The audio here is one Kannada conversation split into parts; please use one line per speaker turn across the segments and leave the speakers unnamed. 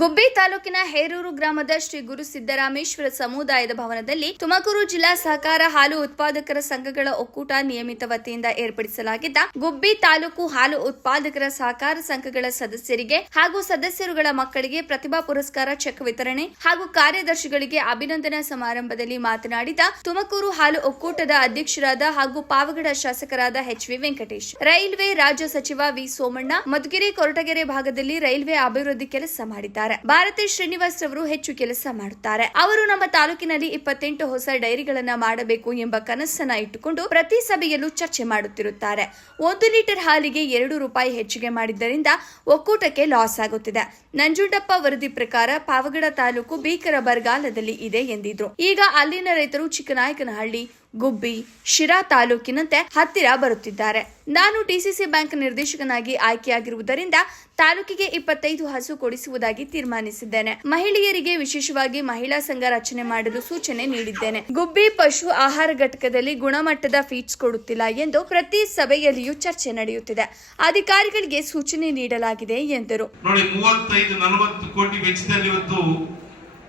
ಗುಬ್ಬಿ ತಾಲೂಕಿನ ಹೇರೂರು ಗ್ರಾಮದ ಶ್ರೀ ಗುರು ಸಿದ್ದರಾಮೇಶ್ವರ ಸಮುದಾಯದ ಭವನದಲ್ಲಿ ತುಮಕೂರು ಜಿಲ್ಲಾ ಸಹಕಾರ ಹಾಲು ಉತ್ಪಾದಕರ ಸಂಘಗಳ ಒಕ್ಕೂಟ ನಿಯಮಿತ ವತಿಯಿಂದ ಏರ್ಪಡಿಸಲಾಗಿದ್ದ ಗುಬ್ಬಿ ತಾಲೂಕು ಹಾಲು ಉತ್ಪಾದಕರ ಸಹಕಾರ ಸಂಘಗಳ ಸದಸ್ಯರಿಗೆ ಹಾಗೂ ಸದಸ್ಯರುಗಳ ಮಕ್ಕಳಿಗೆ ಪ್ರತಿಭಾ ಪುರಸ್ಕಾರ, ಚೆಕ್ ವಿತರಣೆ ಹಾಗೂ ಕಾರ್ಯದರ್ಶಿಗಳಿಗೆ ಅಭಿನಂದನಾ ಸಮಾರಂಭದಲ್ಲಿ ಮಾತನಾಡಿದ ತುಮಕೂರು ಹಾಲು ಒಕ್ಕೂಟದ ಅಧ್ಯಕ್ಷರಾದ ಹಾಗೂ ಪಾವಗಡ ಶಾಸಕರಾದ ಎಚ್ ವಿ ವೆಂಕಟೇಶ್, ರೈಲ್ವೆ ರಾಜ್ಯ ಸಚಿವ ವಿ ಸೋಮಣ್ಣ, ಮಧುಗಿರಿ ಕೊರಟಗೆರೆ ಭಾಗದಲ್ಲಿ ರೈಲ್ವೆ ಅಭಿವೃದ್ಧಿ ಕೆಲಸ ಮಾಡಿದ್ದಾರೆ. ಭಾರತಿ ಶ್ರೀನಿವಾಸ್ ಅವರು ಹೆಚ್ಚು ಕೆಲಸ ಮಾಡುತ್ತಾರೆ. ಅವರು ನಮ್ಮ ತಾಲೂಕಿನಲ್ಲಿ ಇಪ್ಪತ್ತೆಂಟು ಹೊಸ ಡೈರಿಗಳನ್ನ ಮಾಡಬೇಕು ಎಂಬ ಕನಸನ್ನ ಇಟ್ಟುಕೊಂಡು ಪ್ರತಿ ಸಭೆಯಲ್ಲೂ ಚರ್ಚೆ ಮಾಡುತ್ತಿರುತ್ತಾರೆ. ಒಂದು ಲೀಟರ್ ಹಾಲಿಗೆ ಎರಡು ರೂಪಾಯಿ ಹೆಚ್ಚಿಗೆ ಮಾಡಿದ್ದರಿಂದ ಒಕ್ಕೂಟಕ್ಕೆ ಲಾಸ್ ಆಗುತ್ತಿದೆ. ನಂಜುಂಡಪ್ಪ ವರದಿ ಪ್ರಕಾರ ಪಾವಗಡ ತಾಲೂಕು ಭೀಕರ ಬರಗಾಲದಲ್ಲಿ ಇದೆ ಎಂದಿದ್ರು. ಈಗ ಅಲ್ಲಿನ ರೈತರು ಚಿಕ್ಕನಾಯಕನಹಳ್ಳಿ ಗುಬ್ಬಿ, ಶಿರಾ ತಾಲೂಕಿನಂತೆ ಹತ್ತಿರ ಬರುತ್ತಿದ್ದಾರೆ. ನಾನು ಡಿಸಿಸಿ ಬ್ಯಾಂಕ್ ನಿರ್ದೇಶಕನಾಗಿ ಆಯ್ಕೆಯಾಗಿರುವುದರಿಂದ ತಾಲೂಕಿಗೆ ಇಪ್ಪತ್ತೈದು ಹಸು ಕೊಡಿಸುವುದಾಗಿ ತೀರ್ಮಾನಿಸಿದ್ದೇನೆ. ಮಹಿಳೆಯರಿಗೆ ವಿಶೇಷವಾಗಿ ಮಹಿಳಾ ಸಂಘ ರಚನೆ ಮಾಡಲು ಸೂಚನೆ ನೀಡಿದ್ದೇನೆ. ಗುಬ್ಬಿ ಪಶು ಆಹಾರ ಘಟಕದಲ್ಲಿ ಗುಣಮಟ್ಟದ ಫೀಡ್ಸ್ ಕೊಡುತ್ತಿಲ್ಲ ಎಂದು ಪ್ರತಿ ಸಭೆಯಲ್ಲಿಯೂ ಚರ್ಚೆ ನಡೆಯುತ್ತಿದೆ. ಅಧಿಕಾರಿಗಳಿಗೆ ಸೂಚನೆ ನೀಡಲಾಗಿದೆ ಎಂದರು.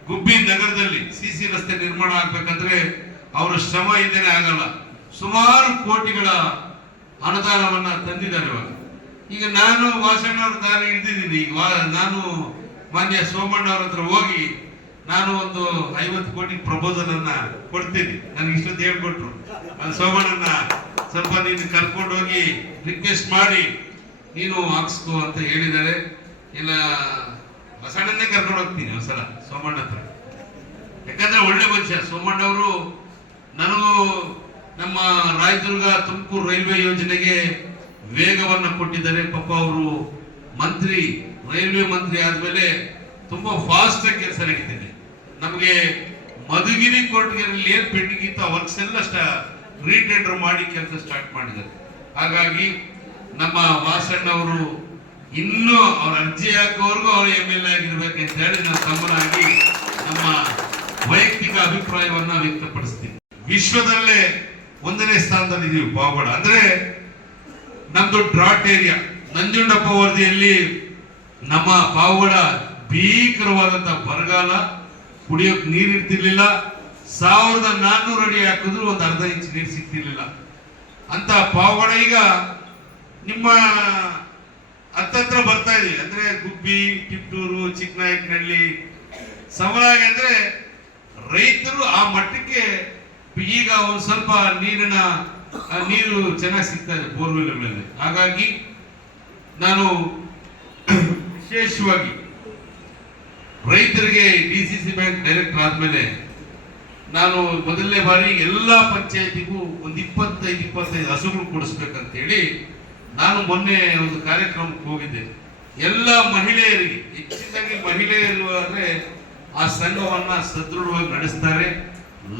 ಗುಬ್ಬಿ ನಗರದಲ್ಲಿ ಸಿಸಿ ರಸ್ತೆ ನಿರ್ಮಾಣ ಆಗ್ಬೇಕಂದ್ರೆ ಅವರ ಶ್ರಮ ಇದ್ದೇನೆ ಆಗಲ್ಲ. ಸುಮಾರು ಕೋಟಿಗಳ ಅನುದಾನವನ್ನು ತಂದಿದ್ದಾರೆ ಇವಾಗ. ಈಗ ನಾನು ವಾಸಣ್ಣ ಅವ್ರ ದಾರಿ ಹಿಡಿದಿದ್ದೀನಿ. ಈಗ ನಾನು ಮಾನ್ಯ ಸೋಮಣ್ಣ ಅವ್ರ ಹತ್ರ ಹೋಗಿ ನಾನು ಒಂದು ಐವತ್ತು ಕೋಟಿ ಪ್ರಪೋಸಲ್ ಅನ್ನ ಕೊಡ್ತೀನಿ. ನನಗೆ ಇಷ್ಟೊತ್ತು ಹೇಳ್ಕೊಟ್ರು. ಅದು ಸೋಮಣ್ಣನ ಸ್ವಲ್ಪ ನೀನು ಕರ್ಕೊಂಡು ಹೋಗಿ ರಿಕ್ವೆಸ್ಟ್ ಮಾಡಿ ನೀನು ಹಾಕ್ಸ್ಕೋ ಅಂತ ಹೇಳಿದ್ದಾರೆ. ಇಲ್ಲ, ಬಸಣ್ಣನ್ನೇ ಕರ್ಕೊಂಡು ಹೋಗ್ತೀನಿ ಒಂದ್ಸಲ, ಸೋಮಣ್ಣ ಹತ್ರ. ಯಾಕಂದ್ರೆ ಒಳ್ಳೆ ಮನುಷ್ಯ. ಸೋಮಣ್ಣ ಅವರು ನನಗೂ ನಮ್ಮ ರಾಯದುರ್ಗ ತುಮಕೂರು ರೈಲ್ವೆ ಯೋಜನೆಗೆ ವೇಗವನ್ನು ಕೊಟ್ಟಿದ್ದಾರೆ. ಪಾಪ ಅವರು ಮಂತ್ರಿ, ರೈಲ್ವೆ ಮಂತ್ರಿ ಆದಮೇಲೆ ತುಂಬಾ ಫಾಸ್ಟ್ ಕೆಲಸ ನಡೀತಿದೆ. ನಮಗೆ ಮಧುಗಿರಿ ಕೋರ್ಟ್ಗೆರಲ್ಲಿ ಏನು ಪೆಂಡಿಂಗ್ ಇತ್ತು ಆ ವರ್ಕ್ಸ್ ಎಲ್ಲ ರೀಟೆಂಡರ್ ಮಾಡಿ ಕೆಲಸ ಸ್ಟಾರ್ಟ್ ಮಾಡಿದ್ದಾರೆ. ಹಾಗಾಗಿ ನಮ್ಮ ವಾಸಣ್ಣ ಅವರು ಇನ್ನೂ ಅವ್ರ ಅರ್ಜಿ ಹಾಕೋವರೆಗೂ ಅವರು ಎಂ ಎಲ್ ಎ ಆಗಿರ್ಬೇಕಂತ ಹೇಳಿ ನಾನು ತಮ್ಮನಾಗಿ ನಮ್ಮ ವೈಯಕ್ತಿಕ ಅಭಿಪ್ರಾಯವನ್ನು ವ್ಯಕ್ತಪಡಿಸ್ತೀನಿ. ವಿಶ್ವದಲ್ಲೇ ಒಂದನೇ ಸ್ಥಾನದಲ್ಲಿ ಇದೀವಿ, ಪಾವಗಡ. ಅಂದ್ರೆ ನಮ್ದು ಡ್ರಾಟ್ ಏರಿಯಾ ನಂಜುಂಡಪ್ಪ ವರದಿಯಲ್ಲಿ ನಮ್ಮ ಪಾವಗಡ ಭೀಕರವಾದಂತ ಬರಗಾಲ, ಕುಡಿಯೋಕ್ ನೀರು ಇರ್ತಿರ್ಲಿಲ್ಲ, ಸಾವಿರದ ನಾನ್ನೂರು ಅಡಿ ಹಾಕಿದ್ರು ಒಂದು ಅರ್ಧ ಇಂಚ್ ನೀರು ಸಿಗ್ತಿರ್ಲಿಲ್ಲ. ಅಂತ ಪಾವಗಡ ಈಗ ನಿಮ್ಮ ಹತ್ತತ್ರ ಬರ್ತಾ ಇದೆ. ಅಂದ್ರೆ ಗುಬ್ಬಿ ಟಿಪ್ಟೂರು ಚಿಕ್ಕನಾಯಕನಹಳ್ಳಿ ಸಮರಾಗಿ ಅಂದ್ರೆ ರೈತರು ಆ ಮಟ್ಟಕ್ಕೆ ಈಗ ಒಂದು ಸ್ವಲ್ಪ ನೀರಿನ ನೀರು ಚೆನ್ನಾಗಿ ಸಿಗ್ತಾ ಇದೆ ಬೋರ್ವೆಲ್ಗಳಲ್ಲಿ ಹಾಗಾಗಿ ನಾನು ವಿಶೇಷವಾಗಿ ರೈತರಿಗೆ D C C bank director ಆದ್ಮೇಲೆ ನಾನು ಮೊದಲನೇ ಬಾರಿ ಎಲ್ಲ ಪಂಚಾಯತಿಗೂ ಒಂದು ಇಪ್ಪತ್ತೈದು ಇಪ್ಪತ್ತೈದು ಹಸುಗಳು ಕೊಡಿಸ್ಬೇಕಂತ ಹೇಳಿ ನಾನು ಮೊನ್ನೆ ಒಂದು ಕಾರ್ಯಕ್ರಮಕ್ಕೆ ಹೋಗಿದ್ದೆ. ಎಲ್ಲ ಮಹಿಳೆಯರಿಗೆ ಹೆಚ್ಚಿನಾಗಿ ಮಹಿಳೆಯರು ಅಂದರೆ ಆ ಸಂಘವನ್ನ ಸದೃಢವಾಗಿ ನಡೆಸ್ತಾರೆ.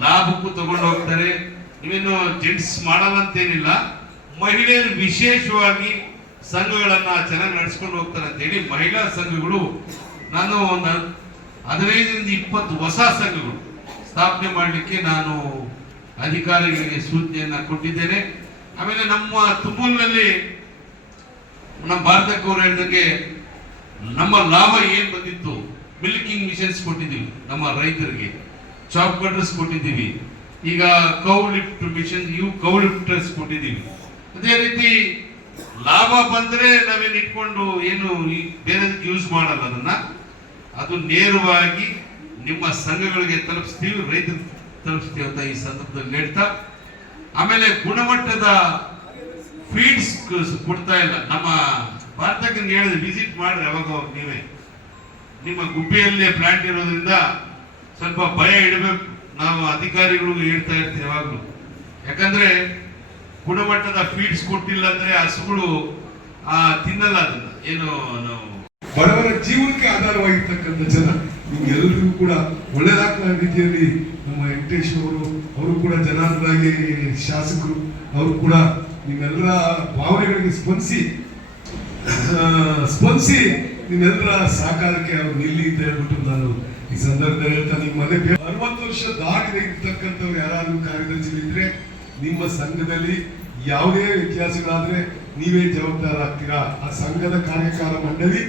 ಲಾಭಕ್ಕೂ ತಗೊಂಡು ಹೋಗ್ತಾರೆ. ನೀವೇನು ಜೆಂಟ್ಸ್ ಮಾಡಲ್ಲ ಅಂತೇನಿಲ್ಲ ಮಹಿಳೆಯರು ವಿಶೇಷವಾಗಿ ಸಂಘಗಳನ್ನ ಚೆನ್ನಾಗಿ ನಡೆಸ್ಕೊಂಡು ಹೋಗ್ತಾರೆ ಅಂತ ಹೇಳಿ ಮಹಿಳಾ ಸಂಘಗಳು ನಾನು ಒಂದು ಹದಿನೈದರಿಂದ ಇಪ್ಪತ್ತು ಹೊಸ ಸಂಘಗಳು ಸ್ಥಾಪನೆ ಮಾಡಲಿಕ್ಕೆ ನಾನು ಅಧಿಕಾರಿಗಳಿಗೆ ಸೂಚನೆಯನ್ನ ಕೊಟ್ಟಿದ್ದೇನೆ. ಆಮೇಲೆ ನಮ್ಮ ತುಮೂಲಿನಲ್ಲಿ ನಮ್ಮ ಭಾರತಕ್ಕೆ ಗೌರವ ಹೇಳಿದಂಗೆ ನಮ್ಮ ಲಾಭ ಏನು ಬಂದಿತ್ತು? ಮಿಲ್ಕಿಂಗ್ ಮಿಷನ್ಸ್ ಕೊಟ್ಟಿದ್ದೀವಿ ನಮ್ಮ ರೈತರಿಗೆ. ಕಟರ್ಸ್ ಕೊಟ್ಟಿದ್ದೀವಿ. ಈಗ ಕೌ ಲಿಫ್ಟ್ ಮಿಷನ್ ಇವು ಕೌ ಲಿಫ್ಟರ್ಸ್ ಕೊಟ್ಟಿದ್ದೀವಿ. ಅದೇ ರೀತಿ ಲಾಭ ಬಂದ್ರೆ ನಾವೇನು ಇಟ್ಕೊಂಡು ಏನು ಬೇರೆ ಯೂಸ್ ಮಾಡಲ್ಲ ಅದನ್ನ. ಅದು ನೇರವಾಗಿ ನಿಮ್ಮ ಸಂಘಗಳಿಗೆ ತಲುಪಿಸ್ತೀವಿ, ರೈತರು ತಲುಪಿಸ್ತೀವಿ ಅಂತ ಈ ಸಂದರ್ಭದಲ್ಲಿ ಹೇಳ್ತಾ. ಆಮೇಲೆ ಗುಣಮಟ್ಟದ ಫೀಡ್ಸ್ ಕೊಡ್ತಾ ಇಲ್ಲ. ನಮ್ಮ ಭಾರತಕ್ಕೆ ಹೇಳಿದ್ರೆ ವಿಸಿಟ್ ಮಾಡ್ರಿ ಅವಾಗ ನೀವೇ. ನಿಮ್ಮ ಗುಬ್ಬಿಯಲ್ಲೇ ಪ್ಲಾಂಟ್ ಇರೋದ್ರಿಂದ ಸ್ವಲ್ಪ ಭಯ ಇಡಬೇಕು. ನಾವು ಅಧಿಕಾರಿಗಳು ಹೇಳ್ತಾ ಇರ್ತೀವಿ ಯಾವಾಗಲೂ. ಯಾಕಂದ್ರೆ ಗುಣಮಟ್ಟದ ಫೀಡ್ಸ್ ಕೊಟ್ಟಿಲ್ಲ ಅಂದ್ರೆ ಹಸುಗಳು ಆ ತಿನ್ನಲ್ಲ ಅದನ್ನ. ಏನು ನಾವು
ಬಡವರ ಜೀವನಕ್ಕೆ ಆಧಾರವಾಗಿರ್ತಕ್ಕಂಥ ಜನ ನಿಮ್ಗೆಲ್ಲರಿಗೂ ಕೂಡ ಒಳ್ಳೇದಾಗ್ತಾ ರೀತಿಯಲ್ಲಿ ನಮ್ಮ ವೆಂಕಟೇಶ್ ಅವರು ಅವರು ಕೂಡ ಜನಾರ್ದನಾಗಿ ಶಾಸಕರು, ಅವರು ಕೂಡ ನಿಮ್ಮೆಲ್ಲರ ಭಾವನೆಗಳಿಗೆ ಸ್ಪಂದಿಸಿ ಸ್ಪಂದಿಸಿ ನಿಮ್ಮೆಲ್ಲರ ಸಹಕಾರಕ್ಕೆ ಅವರು ನಿಲ್ಲಿ ಅಂತ ಹೇಳ್ಬಿಟ್ಟು ನಾನು ಈ ಸಂದರ್ಭದಲ್ಲಿ ಹೇಳ್ತಾ ನಿಮ್ಮ ಮನೆ ಅರವತ್ತು ವರ್ಷ ದಾಟಿದ ಇರ್ತಕ್ಕಂಥವ್ರು ಯಾರಾದ್ರೂ ಕಾರ್ಯದರ್ಶಿಗಳಿದ್ರೆ ನಿಮ್ಮ ಸಂಘದಲ್ಲಿ ಯಾವುದೇ ವ್ಯತ್ಯಾಸಗಳಾದ್ರೆ ನೀವೇ ಜವಾಬ್ದಾರಾಗ್ತೀರಾ? ಆ ಸಂಘದ ಕಾರ್ಯಕಾರ ಮಂಡಳಿ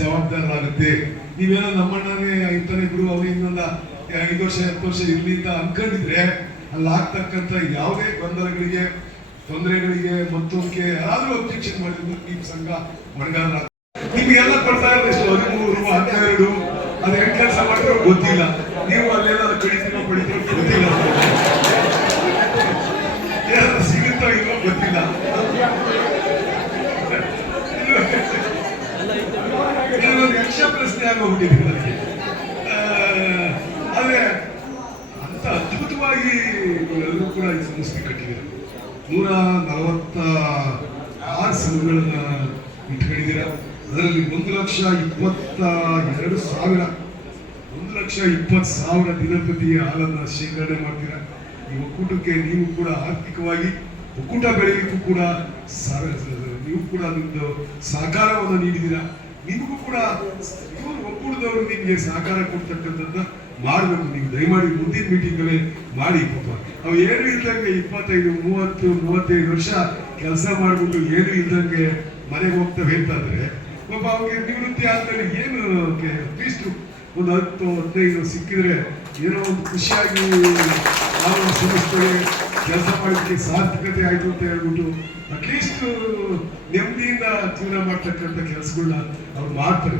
ಜವಾಬ್ದಾರರಾಗುತ್ತೆ. ನೀವೇನೋ ನಮ್ಮಣ್ಣನೇ ಇಂತಾನೆ ಬಿಡು ಅವನು ಇನ್ನೊಂದ ಐದು ವರ್ಷ, ಹತ್ತು ವರ್ಷ ಇರ್ಲಿ ಅಂತ ಅನ್ಕೊಂಡಿದ್ರೆ, ಅಲ್ಲಿ ಆಗ್ತಕ್ಕಂಥ ಯಾವುದೇ ಗೊಂದಲಗಳಿಗೆ, ತೊಂದರೆಗಳಿಗೆ ಮತ್ತೊಂದಕ್ಕೆ ಯಾರಾದ್ರೂ ಅಬ್ಜೆಕ್ಷನ್ ಮಾಡಿದ್ರು ಈ ಸಂಘ ಮಣಗಾರ ನಿಮ್ಗೆಲ್ಲ ಕೊಡ್ತಾ ಇರೋದು ಹದಿಮೂರು ಹನ್ನೆರಡು ಅದು ಹೆಂಗ್ ಕೆಲಸ ಮಾಡಿದ್ರು ಗೊತ್ತಿಲ್ಲ. ನೀವು ಅಲ್ಲೇನಾದ್ರು ಕಡಿತೀರೋ ಪಡಿತೀರೋ ಗೊತ್ತಿಲ್ಲ. ಏನಾದ್ರು ಸಿಗುತ್ತೋ ಇಲ್ಲೋ ಗೊತ್ತಿಲ್ಲ. ಇದೊಂದು ಯಕ್ಷ ಪ್ರಶ್ನೆ ಆಗೋಗ್ಬಿಟ್ಟಿದೆ ನನಗೆ. ಆದ್ರೆ ಅಂತ ಅದ್ಭುತವಾಗಿ ಎಲ್ಲರೂ ಕೂಡ ಈ ಸಂಸ್ಥೆ ಕಟ್ಟಿದ್ದಾರೆ. ನೂರ ನಲವತ್ತ ಆರು ಸಂಘಗಳನ್ನ ಇಟ್ಕೊಂಡಿದ್ದೀರಾ? ಅದರಲ್ಲಿ ಒಂದು ಲಕ್ಷ ಇಪ್ಪತ್ತ ಎರಡು ಸಾವಿರ, ಒಂದು ಲಕ್ಷ ಇಪ್ಪತ್ತು ಸಾವಿರ ದಿನಪತಿ ಹಾಲನ್ನು ಶೇಖರಣೆ ಮಾಡ್ತೀರಾ? ಈ ಒಕ್ಕೂಟಕ್ಕೆ ನೀವು ಕೂಡ ಆರ್ಥಿಕವಾಗಿ, ಒಕ್ಕೂಟ ಬೆಳೆಯಲಿಕ್ಕೂ ಕೂಡ ನೀವು ಕೂಡ ನಿಮ್ದು ಸಹಕಾರವನ್ನು ನೀಡಿದ್ದೀರಾ? ನಿಮಗೂ ಕೂಡ ಇವರು ಒಕ್ಕೂಟದವರು ನಿಮಗೆ ಸಹಕಾರ ಕೊಡ್ತಕ್ಕಂಥದ್ದು ಮಾಡಬೇಕು. ನೀವು ದಯಮಾಡಿ ಮುಂದಿನ ಮೀಟಿಂಗ್ ಅಲ್ಲೇ ಮಾಡಿ ಪಾಪ ಅವು ಏನು ಇಲ್ದಂಗೆ ಇಪ್ಪತ್ತೈದು, ಮೂವತ್ತು, ಮೂವತ್ತೈದು ವರ್ಷ ಕೆಲಸ ಮಾಡಿಬಿಟ್ಟು ಏನು ಇಲ್ದಂಗೆ ಮನೆಗೆ ಹೋಗ್ತವೆ ಅಂತಂದ್ರೆ ಪಾಪ ಅವ್ರಿಗೆ ನಿವೃತ್ತಿ ಆದ್ಮೇಲೆ ಏನು ಅಟ್ಲೀಸ್ಟ್ ಒಂದು ಹತ್ತು, ಹದಿನೈದು ಸಿಕ್ಕಿದ್ರೆ ಏನೋ ಒಂದು ಖುಷಿಯಾಗಿ ನಾವು ಸಂಸ್ಥೆಗೆ ಕೆಲಸ ಮಾಡೋದಕ್ಕೆ ಸಾರ್ಥಕತೆ ಆಯ್ತು ಅಂತ ಹೇಳ್ಬಿಟ್ಟು ಅಟ್ಲೀಸ್ಟ್ ನೆಮ್ಮದಿಯಿಂದ ಜೀವನ ಮಾಡ್ತಕ್ಕಂಥ ಕೆಲಸಗಳನ್ನ ಅವ್ರು ಮಾಡ್ತಾರೆ.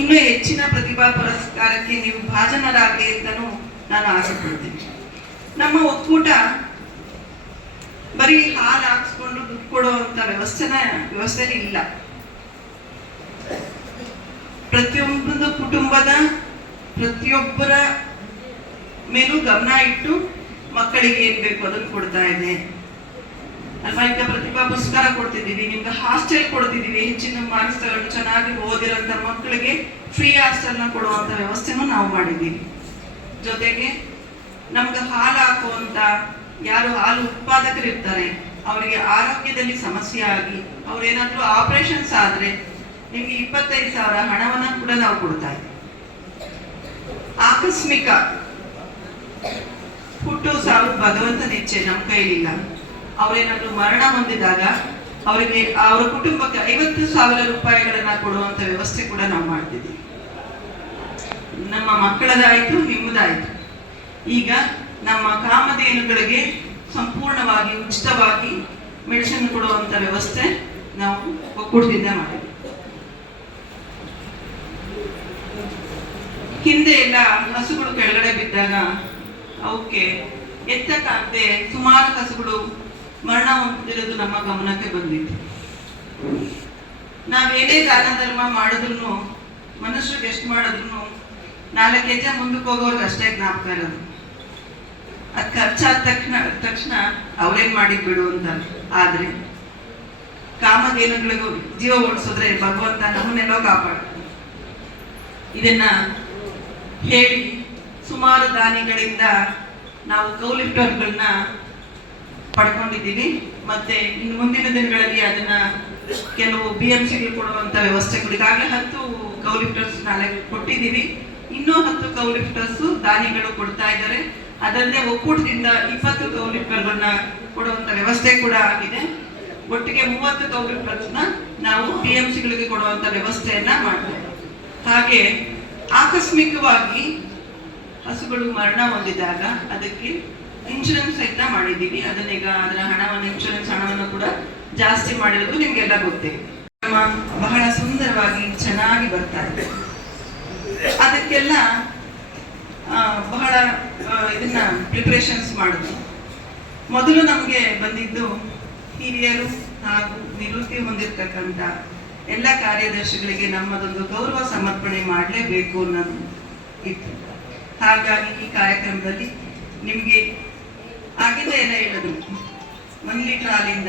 ಇನ್ನೂ ಹೆಚ್ಚಿನ ಪ್ರತಿಭಾ ಪುರಸ್ಕಾರಕ್ಕೆ ನೀವು ಭಾಜನರಾಗಲಿ ಅಂತಲೂ ನಾನು ಆಸೆ ಪಡ್ತೀನಿ. ನಮ್ಮ ಒಕ್ಕೂಟ ಬರೀ ಹಾಲು ಹಾಕ್ಸ್ಕೊಂಡು ದುಡ್ಡು ಅಂತ ವ್ಯವಸ್ಥೆನ ವ್ಯವಸ್ಥೆ ಇಲ್ಲ. ಪ್ರತಿಯೊಬ್ಬೊಂದು ಕುಟುಂಬದ ಪ್ರತಿಯೊಬ್ಬರ ಮೇಲೂ ಗಮನ ಇಟ್ಟು ಮಕ್ಕಳಿಗೆ ಏನ್ ಬೇಕು ಅದನ್ನು ಕೊಡ್ತಾ ಇದೆ. ಅಲ್ವಾ? ಈಗ ಪ್ರತಿಭಾ ಪುರಸ್ಕಾರ ಕೊಡ್ತಿದ್ದೀವಿ, ನಿಮ್ಗೆ ಹಾಸ್ಟೆಲ್ ಕೊಡ್ತಿದ್ದೀವಿ, ಹೆಚ್ಚಿನ ತಗೊಂಡು ಚೆನ್ನಾಗಿ ಓದಿರೋಂಥ ಮಕ್ಕಳಿಗೆ ಫ್ರೀ ಹಾಸ್ಟೆಲ್ನ ಕೊಡುವಂಥ ವ್ಯವಸ್ಥೆನೂ ನಾವು ಮಾಡಿದ್ದೀವಿ. ಜೊತೆಗೆ ನಮ್ಗೆ ಹಾಲು ಹಾಕುವಂತ ಯಾರು ಹಾಲು ಉತ್ಪಾದಕರು ಇರ್ತಾರೆ ಅವರಿಗೆ ಆರೋಗ್ಯದಲ್ಲಿ ಸಮಸ್ಯೆ ಆಗಿ ಅವ್ರೇನಾದ್ರೂ ಆಪರೇಷನ್ಸ್ ಆದ್ರೆ ನಿಮ್ಗೆ ಇಪ್ಪತ್ತೈದು ಸಾವಿರ ಹಣವನ್ನ ಕೂಡ ನಾವು ಕೊಡ್ತಾ ಇದ್ದೀವಿ. ಆಕಸ್ಮಿಕ ಹುಟ್ಟು ಸಾವು ಭಗವಂತನ ಇಚ್ಛೆ ನಮ್ಮ ಕೈಲಿಲ್ಲ ಅವರೇನಾದ್ರೂ ಮರಣ ಹೊಂದಿದಾಗ ಅವರಿಗೆ ಅವರ ಕುಟುಂಬಕ್ಕೆ ಐವತ್ತು ಸಾವಿರ ರೂಪಾಯಿಗಳನ್ನ ಕೊಡುವಂತ ವ್ಯವಸ್ಥೆ ಕೂಡ ನಾವು ಮಾಡ್ತಿದ್ದೀವಿ. ನಮ್ಮ ಮಕ್ಕಳದಾಯ್ತು, ನಿಮ್ಮದಾಯ್ತು. ಈಗ ನಮ್ಮ ಕಾಮಧೇನುಗಳಿಗೆ ಸಂಪೂರ್ಣವಾಗಿ ಉಚಿತವಾಗಿ ಮೆಡಿಸಿನ್ ಕೊಡುವಂತ ವ್ಯವಸ್ಥೆ ನಾವು ಒಕ್ಕೂಟದಿಂದ ಮಾಡಿದ್ವಿ ಹಿಂದೆ ಎಲ್ಲ ಹಸುಗಳು ಕೆಳಗಡೆ ಬಿದ್ದಾಗ ಅವಕ್ಕೆ ಎತ್ತಕ್ಕಾಗದೆ ಸುಮಾರು ಹಸುಗಳು ಮರಣ ಹೊಂದಿರೋದು ನಮ್ಮ ಗಮನಕ್ಕೆ ಬಂದಿತ್ತು ನಾವೇನೇ ದಾನ ಧರ್ಮ ಮಾಡಿದ್ರು ಮನುಷ್ಯರು ಎಷ್ಟು ಮಾಡಿದ್ರು ನಾಲ್ಕು ಹೆಜ್ಜೆ ಮುಂದಕ್ಕೆ ಹೋಗೋರ್ಗೆ ಅಷ್ಟೇ ಜ್ಞಾಪಕ ಇರೋದು. ಅದು ಖರ್ಚಾದ ತಕ್ಷಣ ತಕ್ಷಣ ಅವ್ರೇನ್ ಮಾಡಿದ್ ಬಿಡು ಅಂತ. ಆದ್ರೆ ಕಾಮಧೇನುಗಳಿಗೂ ಜೀವ ಉಳಿಸಿದ್ರೆ ಭಗವಂತ ನಮ್ಮನ್ನೆಲ್ಲೋ ಕಾಪಾಡ್ತಾನೆ. ಇದನ್ನ ಹೇಳಿ ಸುಮಾರು ದಾನಿಗಳಿಂದ ನಾವು ಕೌಲಿಫ್ಟರ್ಗಳನ್ನ ಪಡ್ಕೊಂಡಿದ್ದೀವಿ. ಮತ್ತೆ ಇನ್ನು ಮುಂದಿನ ದಿನಗಳಲ್ಲಿ ಅದನ್ನ ಕೆಲವು ಬಿ ಎಂ ಸಿಗಳು ಕೊಡುವಂತ ವ್ಯವಸ್ಥೆಗಳು. ಈಗಾಗಲೇ ಹತ್ತು ಕೌಲಿಫ್ಟರ್ಸ್ ನಾಳೆ ಕೊಟ್ಟಿದ್ದೀವಿ. ಇನ್ನೂ ಹತ್ತು ಕೌಲಿಫ್ಟರ್ಸ್ ದಾನಿಗಳು ಕೊಡ್ತಾ ಇದ್ದಾರೆ. ಅದಲ್ಲದೆ ಒಕ್ಕೂಟದಿಂದ ಇಪ್ಪತ್ತು ಕೌಲಿಫ್ಟರ್ಗಳನ್ನ ಕೊಡುವಂತ ವ್ಯವಸ್ಥೆ ಕೂಡ ಆಗಿದೆ. ಒಟ್ಟಿಗೆ ಮೂವತ್ತು ಕೌಲಿಫ್ಟರ್ಸ್ನ ನಾವು ಬಿ ಎಂ ಸಿಗಳಿಗೆ ಕೊಡುವಂತ ವ್ಯವಸ್ಥೆಯನ್ನ ಮಾಡ್ತೇವೆ ಹಾಗೆ ಆಕಸ್ಮಿಕವಾಗಿ ಹಸುಗಳು ಮರಣ ಹೊಂದಿದಾಗ ಅದಕ್ಕೆ ಇನ್ಶೂರೆನ್ಸ್ ಸಹಿತ ಮಾಡಿದ್ದೀವಿ. ಅದನ್ನೀಗ ಅದರ ಹಣವನ್ನು ಇನ್ಶೂರೆನ್ಸ್ ಹಣವನ್ನು ಕೂಡ ಜಾಸ್ತಿ ಮಾಡಿರೋದು ನಿಮ್ಗೆಲ್ಲ ಗೊತ್ತೇ. ಬಹಳ ಸುಂದರವಾಗಿ ಚೆನ್ನಾಗಿ ಬರ್ತಾ ಇದೆ. ಅದಕ್ಕೆಲ್ಲ ಬಹಳ ಇದನ್ನ ಪ್ರಿಪ್ರೇಷನ್ಸ್ ಮಾಡಿದ್ವಿ ಮೊದಲು ನಮಗೆ ಬಂದಿದ್ದು ಹಿರಿಯರು ಹಾಗೂ ನಿವೃತ್ತಿ ಹೊಂದಿರತಕ್ಕಂಥ ಎಲ್ಲ ಕಾರ್ಯದರ್ಶಿಗಳಿಗೆ ನಮ್ಮದೊಂದು ಗೌರವ ಸಮರ್ಪಣೆ ಮಾಡಲೇಬೇಕು ಅನ್ನೋದು ಇತ್ತು. ಹಾಗಾಗಿ ಈ ಕಾರ್ಯಕ್ರಮದಲ್ಲಿ ನಿಮಗೆ ಆಗಿಂದ ಎಲ್ಲ ಹೇಳೋದು. ಒಂದು ಲೀಟರ್ ಹಾಲಿಂದ,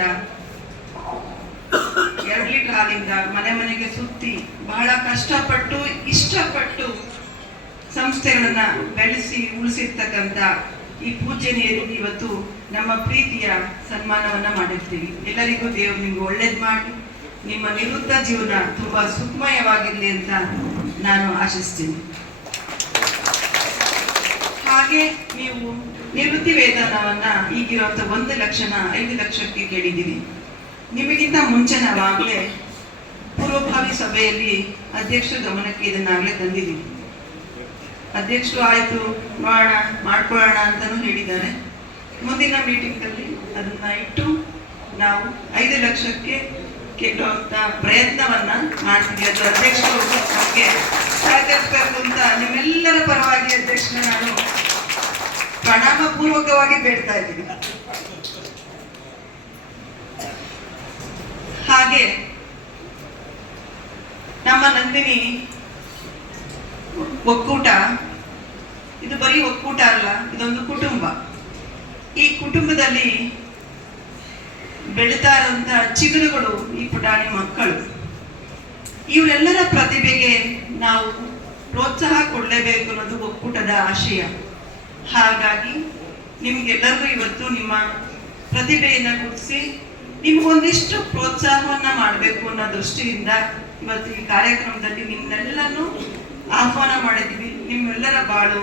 ಎರಡು ಲೀಟರ್ ಹಾಲಿಂದ ಮನೆ ಮನೆಗೆ ಸುತ್ತಿ ಬಹಳ ಕಷ್ಟಪಟ್ಟು, ಇಷ್ಟಪಟ್ಟು ಸಂಸ್ಥೆಗಳನ್ನ ಬೆಳೆಸಿ ಉಳಿಸಿರ್ತಕ್ಕಂಥ ಈ ಪೂಜ್ಯನಿಯರಿಗೆ ಇವತ್ತು ನಮ್ಮ ಪ್ರೀತಿಯ ಸನ್ಮಾನವನ್ನ ಮಾಡಿರ್ತೀವಿ. ಎಲ್ಲರಿಗೂ ದೇವರು ನಿಮ್ಗೆ ಒಳ್ಳೇದ್ ಮಾಡಿ ನಿಮ್ಮ ನಿವೃತ್ತ ಜೀವನ ತುಂಬಾ ಸುಖಮಯವಾಗಿರ್ಲಿ ಅಂತ ನಾನು ಆಶಿಸ್ತೀನಿ. ಹಾಗೆ ನೀವು ನಿವೃತ್ತಿ ವೇತನವನ್ನ ಈಗಿರುವಂತ ಒಂದು ಲಕ್ಷನ ಐದು ಲಕ್ಷಕ್ಕೆ ಕೇಳಿದ್ದೀರಿ. ನಿಮಗಿಂತ ಮುಂಚೆ ನಾವಾಗಲೇ ಪೂರ್ವಭಾವಿ ಸಭೆಯಲ್ಲಿ ಅಧ್ಯಕ್ಷರ ಗಮನಕ್ಕೆ ಇದನ್ನಾಗಲೇ ತಂದಿದ್ದೀವಿ. ಅಧ್ಯಕ್ಷರು ಆಯಿತು, ಮಾಡೋಣ, ಮಾಡ್ಕೊಳ್ಳೋಣ ಅಂತಲೂ ಹೇಳಿದ್ದಾರೆ. ಮುಂದಿನ ಮೀಟಿಂಗಲ್ಲಿ ಅದನ್ನ ಇಟ್ಟು ನಾವು ಐದು ಲಕ್ಷಕ್ಕೆ ಗೆಲ್ಲುವಂತ ಪ್ರಯತ್ನವನ್ನ ಮಾಡ್ತೀವಿ. ಅದು ಅಧ್ಯಕ್ಷರು ನಮಗೆ ಸಹಕರಿಸಬೇಕು ಅಂತ ನಿಮ್ಮೆಲ್ಲರ ಪರವಾಗಿ ಅಧ್ಯಕ್ಷನ ನಾನು ಪ್ರಣಾಮ ಪೂರ್ವಕವಾಗಿ ಬೇಡ್ತಾ ಇದ್ದೀನಿ. ಹಾಗೆ ನಮ್ಮ ನಂದಿನಿ ಒಕ್ಕೂಟ, ಇದು ಬರೀ ಒಕ್ಕೂಟ ಅಲ್ಲ, ಇದೊಂದು ಕುಟುಂಬ. ಈ ಕುಟುಂಬದಲ್ಲಿ ಬೆಳೀತಾ ಇರುವಂತ ಚಿಗುರುಗಳು ಈ ಪುಟಾಣಿ ಮಕ್ಕಳು. ಇವರೆಲ್ಲರ ಪ್ರತಿಭೆಗೆ ನಾವು ಪ್ರೋತ್ಸಾಹ ಕೊಡಲೇಬೇಕು ಅನ್ನೋದು ಒಕ್ಕೂಟದ ಆಶಯ. ಹಾಗಾಗಿ ನಿಮ್ಗೆಲ್ಲರಿಗೂ ಇವತ್ತು ನಿಮ್ಮ ಪ್ರತಿಭೆಯನ್ನು ಗುರುತಿಸಿ ನಿಮ್ಗೊಂದಿಷ್ಟು ಪ್ರೋತ್ಸಾಹವನ್ನ ಮಾಡಬೇಕು ಅನ್ನೋ ದೃಷ್ಟಿಯಿಂದ ಇವತ್ತು ಈ ಕಾರ್ಯಕ್ರಮದಲ್ಲಿ ನಿಮ್ನೆಲ್ಲನೂ ಆಹ್ವಾನ ಮಾಡಿದ್ದೀವಿ. ನಿಮ್ಮೆಲ್ಲರ ಬಾಳು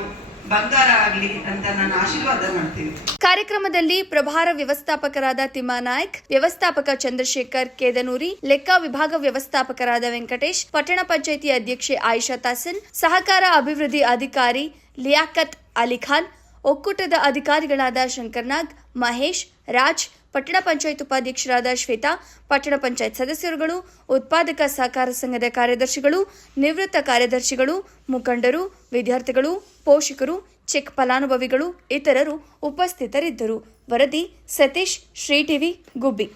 ಬಂಗಾರ ಆಗಲಿ ಅಂತ ನಾನು ಆಶೀರ್ವಾದ ಮಾಡ್ತೀನಿ.
ಕಾರ್ಯಕ್ರಮದಲ್ಲಿ ಪ್ರಭಾರ ವ್ಯವಸ್ಥಾಪಕರಾದ ತಿಮ್ಮಾನಾಯ್ಕ್ ವ್ಯವಸ್ಥಾಪಕ ಚಂದ್ರಶೇಖರ್ ಕೇದನೂರಿ, ಲೆಕ್ಕ ವಿಭಾಗ ವ್ಯವಸ್ಥಾಪಕರಾದ ವೆಂಕಟೇಶ್, ಪಟ್ಟಣ ಪಂಚಾಯಿತಿ ಅಧ್ಯಕ್ಷೆ ಆಯಿಷಾ ತಾಸನ್ ಸಹಕಾರ ಅಭಿವೃದ್ಧಿ ಅಧಿಕಾರಿ ಲಿಯಾಕತ್ ಅಲಿಖಾನ್ ಒಕ್ಕೂಟದ ಅಧಿಕಾರಿಗಳಾದ ಶಂಕರ್ನಾಗ್ ಮಹೇಶ್, ರಾಜ್, ಪಟ್ಟಣ ಪಂಚಾಯತ್ ಉಪಾಧ್ಯಕ್ಷರಾದ ಶ್ವೇತಾ, ಪಟ್ಟಣ ಪಂಚಾಯತ್ ಸದಸ್ಯರುಗಳು, ಉತ್ಪಾದಕ ಸಹಕಾರ ಸಂಘದ ಕಾರ್ಯದರ್ಶಿಗಳು, ನಿವೃತ್ತ ಕಾರ್ಯದರ್ಶಿಗಳು, ಮುಖಂಡರು, ವಿದ್ಯಾರ್ಥಿಗಳು ಪೋಷಕರು ಚೆಕ್ ಫಲಾನುಭವಿಗಳು ಇತರರು ಉಪಸ್ಥಿತರಿದ್ದರು. ವರದಿ ಸತೀಶ್ ಶ್ರೀ ಟಿವಿ ಗುಬ್ಬಿ.